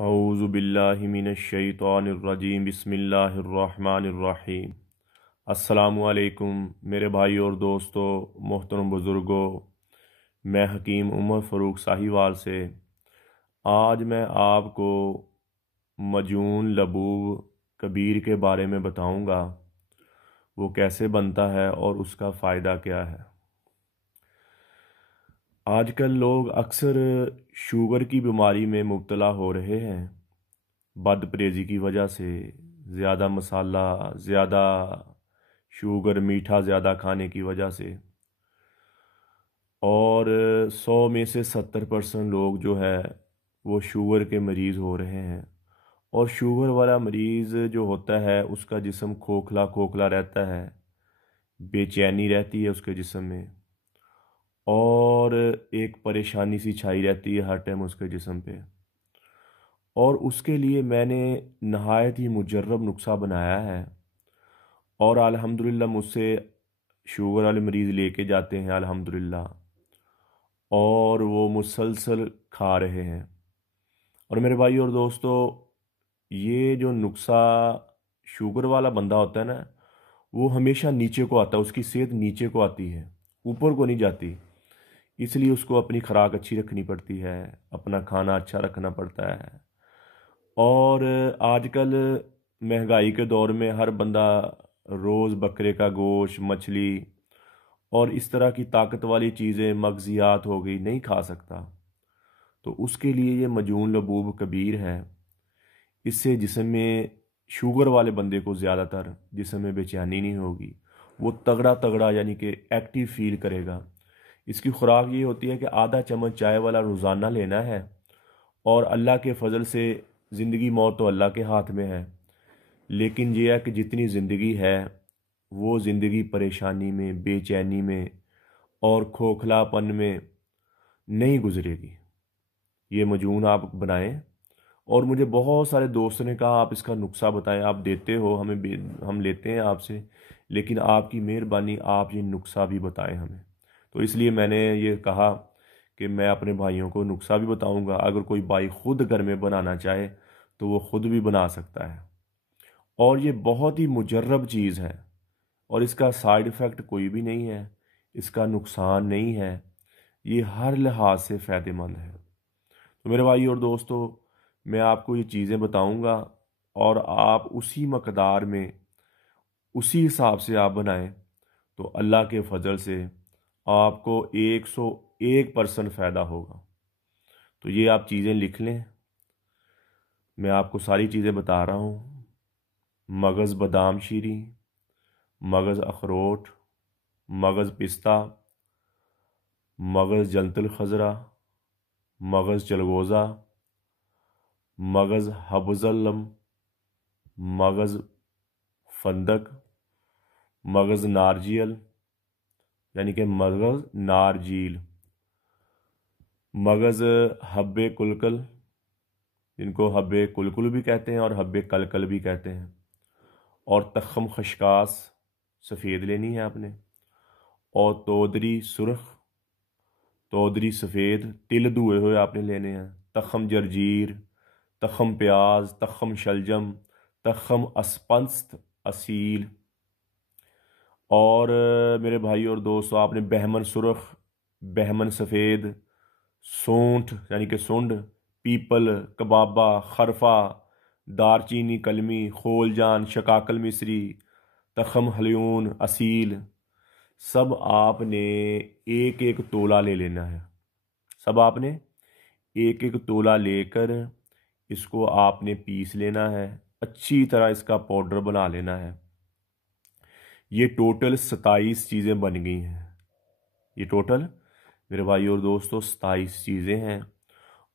औज़ु बिल्लाहि मिनश शैतानिर रजीम बिस्मिल्लाहिर रहमानिर रहीम। अस्सलामु अलैकुम मेरे भाई और दोस्तों, मोहतरम बुज़ुर्गों। मैं हकीम उमर फ़ारूक साहिवाल से आज मैं आपको मजून लबूब कबीर के बारे में बताऊंगा। वो कैसे बनता है और उसका फ़ायदा क्या है। आजकल लोग अक्सर शुगर की बीमारी में मुब्तला हो रहे हैं, बद परहेज़ी की वजह से। ज़्यादा मसाला, ज़्यादा शुगर, मीठा ज़्यादा खाने की वजह से। और 100 में से 70% लोग जो है वो शुगर के मरीज़ हो रहे हैं। और शुगर वाला मरीज़ जो होता है उसका जिस्म खोखला खोखला रहता है, बेचैनी रहती है उसके जिस्म में, और एक परेशानी सी छाई रहती है हर टाइम उसके जिस्म पे। और उसके लिए मैंने नहायत ही मुजर्रब नुस्खा बनाया है, और अल्हम्दुलिल्लाह मुझसे शुगर वाले मरीज़ लेके जाते हैं अल्हम्दुलिल्लाह, और वो मुसलसल खा रहे हैं। और मेरे भाई और दोस्तों, ये जो नुस्खा शुगर वाला बंदा होता है ना, वो हमेशा नीचे को आता है, उसकी सेहत नीचे को आती है, ऊपर को नहीं जाती। इसलिए उसको अपनी खुराक अच्छी रखनी पड़ती है, अपना खाना अच्छा रखना पड़ता है। और आजकल महंगाई के दौर में हर बंदा रोज़ बकरे का गोश्त, मछली और इस तरह की ताकत वाली चीज़ें, मगज़ियात हो गई, नहीं खा सकता। तो उसके लिए ये मजून लबूब कबीर है। इससे जिस्म में शुगर वाले बंदे को ज़्यादातर जिस्म में बेचैनी नहीं होगी, वो तगड़ा तगड़ा यानी कि एक्टिव फील करेगा। इसकी खुराक ये होती है कि आधा चम्मच चाय वाला रोज़ाना लेना है। और अल्लाह के फजल से ज़िंदगी मौत तो अल्लाह के हाथ में है, लेकिन यह है कि जितनी ज़िंदगी है वो ज़िंदगी परेशानी में, बेचैनी में और खोखलापन में नहीं गुजरेगी। ये मजून आप बनाएं। और मुझे बहुत सारे दोस्तों ने कहा आप इसका नुस्खा बताएं, आप देते हो हमें, हम लेते हैं आपसे, लेकिन आपकी मेहरबानी आप ये नुस्खा भी बताएं हमें। तो इसलिए मैंने ये कहा कि मैं अपने भाइयों को नुस्खा भी बताऊंगा। अगर कोई भाई खुद घर में बनाना चाहे तो वो खुद भी बना सकता है। और ये बहुत ही मुजर्रब चीज़ है, और इसका साइड इफ़ेक्ट कोई भी नहीं है, इसका नुकसान नहीं है, ये हर लिहाज से फ़ायदेमंद है। तो मेरे भाई और दोस्तों, मैं आपको ये चीज़ें बताऊंगा, और आप उसी मकदार में, उसी हिसाब से आप बनाएं, तो अल्लाह के फजल से आपको 101% फ़ायदा होगा। तो ये आप चीज़ें लिख लें, मैं आपको सारी चीज़ें बता रहा हूँ। मगज़ बादाम शीरी, मगज़ अखरोट, मगज़ पिस्ता, मगज़ जंतुल खज़रा, मगज़ चलगोज़ा, मगज़ हब्ज़लम, मगज़ फंदक, मगज़ नारजियल यानी कि मगज़ नारजील, मगज़ हब्बे कुलकल, जिनको हब्बे कुलकुल भी कहते हैं और हब्बे कलकल भी कहते हैं, और तखम खशकास सफ़ेद लेनी है आपने, और तोदरी सुर्ख, तोदरी सफ़ेद, तिल धुए हुए आपने लेने हैं, तखम जरजीर, तखम प्याज, तखम शलजम, तखम अस्पंस्त असील। और मेरे भाई और दोस्तों, आपने बहमन सुर्ख, बहमन सफ़ेद, सूंठ यानी कि सुंड, पीपल, कबाबा, खरफा, दारचीनी कलमी, खोलजान, शकाकल मिस्री, तखम हलयून असील, सब आपने एक एक तोला ले लेना है। सब आपने एक एक तोला लेकर इसको आपने पीस लेना है, अच्छी तरह इसका पाउडर बना लेना है। ये टोटल 27 चीज़ें बन गई हैं। ये टोटल मेरे भाई और दोस्तों 27 चीज़ें हैं,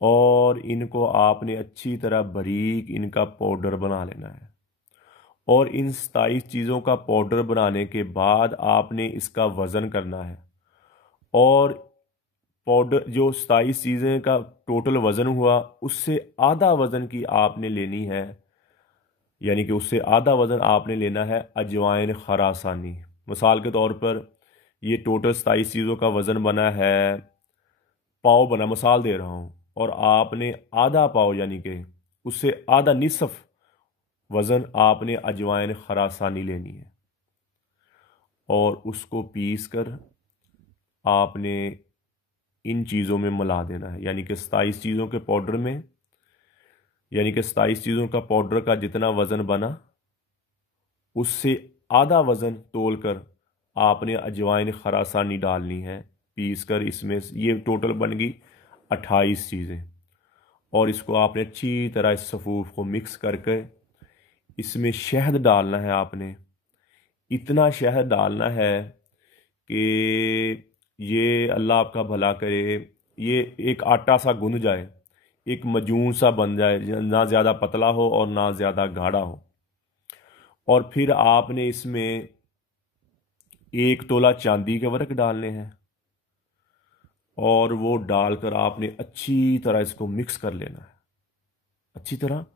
और इनको आपने अच्छी तरह बारीक इनका पाउडर बना लेना है। और इन 27 चीज़ों का पाउडर बनाने के बाद आपने इसका वज़न करना है। और पाउडर जो 27 चीज़ें का टोटल वज़न हुआ, उससे आधा वज़न की आपने लेनी है, यानी कि उससे आधा वज़न आपने लेना है अजवाइन खरासानी। मिसाल के तौर पर ये टोटल 27 चीज़ों का वज़न बना है, पाव बना, मिसाल दे रहा हूँ, और आपने आधा पाव यानी कि उससे आधा निसफ वज़न आपने अजवाइन खरासानी लेनी है और उसको पीस कर आपने इन चीज़ों में मिला देना है, यानी कि 27 चीज़ों के पाउडर में, यानी कि 27 चीज़ों का पाउडर का जितना वज़न बना उससे आधा वज़न तोल कर आपने अजवाइन खरासानी डालनी है पीस कर इसमें। ये टोटल बन गई 28 चीज़ें। और इसको आपने अच्छी तरह इस सफ़ूफ को मिक्स करके इसमें शहद डालना है आपने। इतना शहद डालना है कि ये अल्लाह आपका भला करे, ये एक आटा सा गूंद जाए, एक मजून सा बन जाए, ना ज़्यादा पतला हो और ना ज़्यादा गाढ़ा हो। और फिर आपने इसमें 1 तोला चांदी के वर्क डालने हैं और वो डालकर आपने अच्छी तरह इसको मिक्स कर लेना है। अच्छी तरह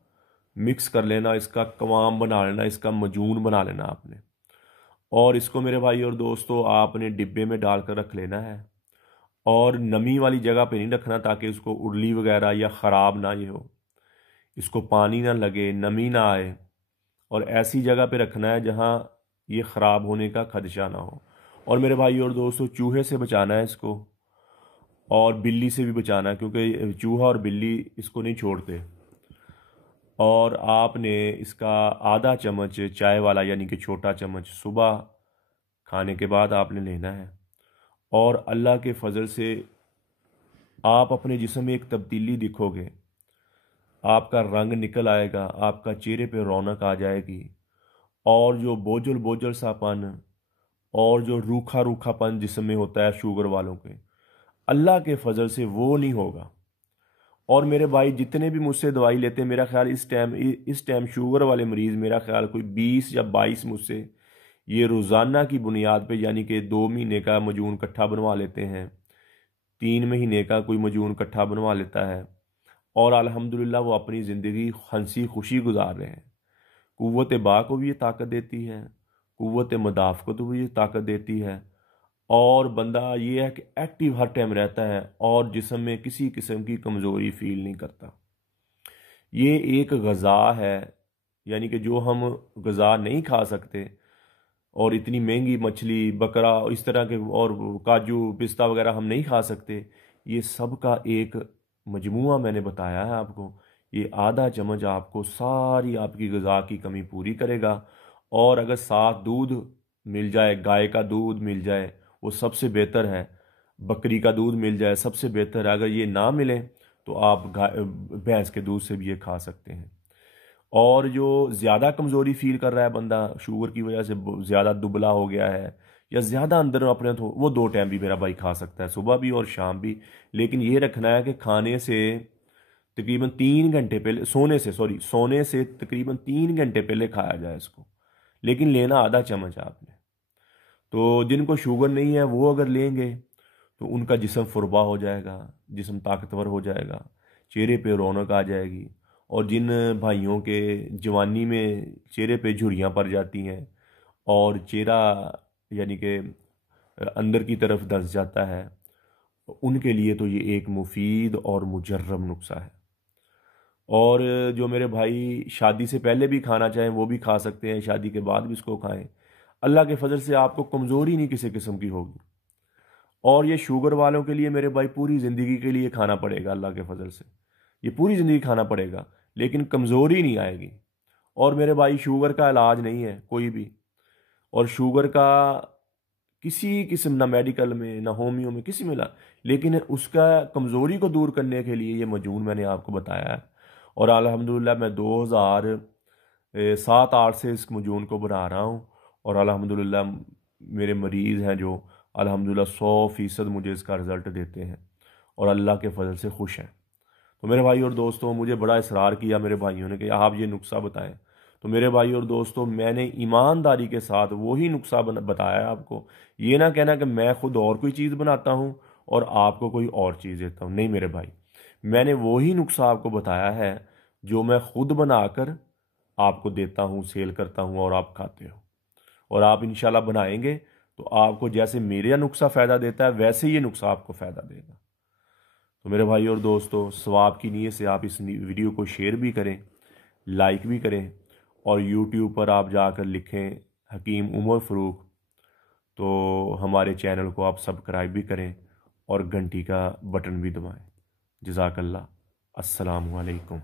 मिक्स कर लेना, इसका कवाम बना लेना, इसका मजून बना लेना आपने। और इसको मेरे भाई और दोस्तों आपने डिब्बे में डालकर रख लेना है और नमी वाली जगह पे नहीं रखना ताकि उसको उड़ली वगैरह या ख़राब ना ये हो, इसको पानी ना लगे, नमी ना आए। और ऐसी जगह पे रखना है जहाँ ये ख़राब होने का खदशा ना हो। और मेरे भाई और दोस्तों चूहे से बचाना है इसको और बिल्ली से भी बचाना है, क्योंकि चूहा और बिल्ली इसको नहीं छोड़ते। और आपने इसका आधा चम्मच चाय वाला यानी कि छोटा चम्मच सुबह खाने के बाद आपने लेना है। और अल्लाह के फजल से आप अपने जिस्म में एक तब्दीली दिखोगे, आपका रंग निकल आएगा, आपका चेहरे पे रौनक आ जाएगी। और जो बोझल बोझल सापन और जो रूखा रूखापन जिस्म में होता है शुगर वालों के, अल्लाह के फजल से वो नहीं होगा। और मेरे भाई जितने भी मुझसे दवाई लेते हैं, मेरा ख्याल इस टाइम शुगर वाले मरीज़ मेरा ख्याल कोई 20 या 22 मुझसे ये रोज़ाना की बुनियाद पे, यानी कि 2 महीने का मजून इकट्ठा बनवा लेते हैं, 3 महीने का कोई मजून इकट्ठा बनवा लेता है। और अल्हम्दुलिल्लाह वो अपनी ज़िंदगी हंसी खुशी गुजार रहे हैं। कुव्वत बा को भी ये ताकत देती है, कुव्वत मदाफ़ को तो भी ये ताकत देती है। और बंदा ये है कि एक्टिव हर टाइम रहता है और जिस्म में किसी किस्म की कमज़ोरी फील नहीं करता। ये एक ग़ज़ा है, यानी कि जो हम ग़ज़ा नहीं खा सकते और इतनी महंगी मछली, बकरा, इस तरह के और काजू पिस्ता वगैरह हम नहीं खा सकते, ये सब का एक मजमुआ मैंने बताया है आपको। ये आधा चम्मच आपको सारी आपकी ग़िज़ा की कमी पूरी करेगा। और अगर साथ दूध मिल जाए, गाय का दूध मिल जाए वो सबसे बेहतर है, बकरी का दूध मिल जाए सबसे बेहतर है। अगर ये ना मिले तो आप भैंस के दूध से भी ये खा सकते हैं। और जो ज़्यादा कमज़ोरी फील कर रहा है बंदा, शुगर की वजह से ज़्यादा दुबला हो गया है या ज़्यादा अंदर अपने, तो वो 2 टाइम भी मेरा भाई खा सकता है, सुबह भी और शाम भी। लेकिन ये रखना है कि खाने से तकरीबन 3 घंटे पहले, सोने से तकरीबन 3 घंटे पहले खाया जाए इसको। लेकिन लेना आधा चम्मच आपने। तो जिनको शुगर नहीं है वो अगर लेंगे तो उनका जिस्म फुरबा हो जाएगा, जिस्म ताकतवर हो जाएगा, चेहरे पे रौनक आ जाएगी। और जिन भाइयों के जवानी में चेहरे पे झुर्रियाँ पड़ जाती हैं और चेहरा यानी कि अंदर की तरफ धंस जाता है, उनके लिए तो ये एक मुफीद और मुजर्रब नुस्खा है। और जो मेरे भाई शादी से पहले भी खाना चाहें वो भी खा सकते हैं, शादी के बाद भी इसको खाएं। अल्लाह के फजल से आपको कमज़ोरी नहीं किसी किस्म की होगी। और ये शुगर वालों के लिए मेरे भाई पूरी ज़िंदगी के लिए खाना पड़ेगा, अल्लाह के फजल से ये पूरी ज़िंदगी खाना पड़ेगा, लेकिन कमज़ोरी नहीं आएगी। और मेरे भाई शुगर का इलाज नहीं है कोई भी, और शुगर का किसी किस्म, ना मेडिकल में ना होमियो में किसी में ला, लेकिन उसका कमज़ोरी को दूर करने के लिए ये मजून मैंने आपको बताया है। और अल्हम्दुलिल्लाह मैं 2007-8 से इस मजून को बना रहा हूँ और अल्हम्दुलिल्लाह मेरे मरीज़ हैं जो अल्हम्दुलिल्लाह 100% मुझे इसका रिज़ल्ट देते हैं और अल्लाह के फजल से खुश हैं। तो मेरे भाई और दोस्तों, मुझे बड़ा इसरार किया मेरे भाइयों ने कि आप ये नुस्खा बताएं। तो मेरे भाई और दोस्तों, मैंने ईमानदारी के साथ वही नुस्खा बताया है आपको। ये ना कहना कि मैं खुद और कोई चीज़ बनाता हूँ और आपको कोई और चीज़ देता हूँ, नहीं मेरे भाई। मैंने वही नुस्खा आपको बताया है जो मैं खुद बनाकर आपको देता हूँ, सेल करता हूँ और आप खाते हो। और आप इंशाल्लाह बनाएंगे तो आपको जैसे मेरा नुस्खा फ़ायदा देता है वैसे ये नुस्खा आपको फ़ायदा देगा। तो मेरे भाई और दोस्तों, सवाब की नीयत से आप इस वीडियो को शेयर भी करें, लाइक भी करें, और यूट्यूब पर आप जाकर लिखें हकीम उमर फ़रूक, तो हमारे चैनल को आप सब्सक्राइब भी करें और घंटी का बटन भी दबाएं। जज़ाकल्लाह। अस्सलामु अलैकुम।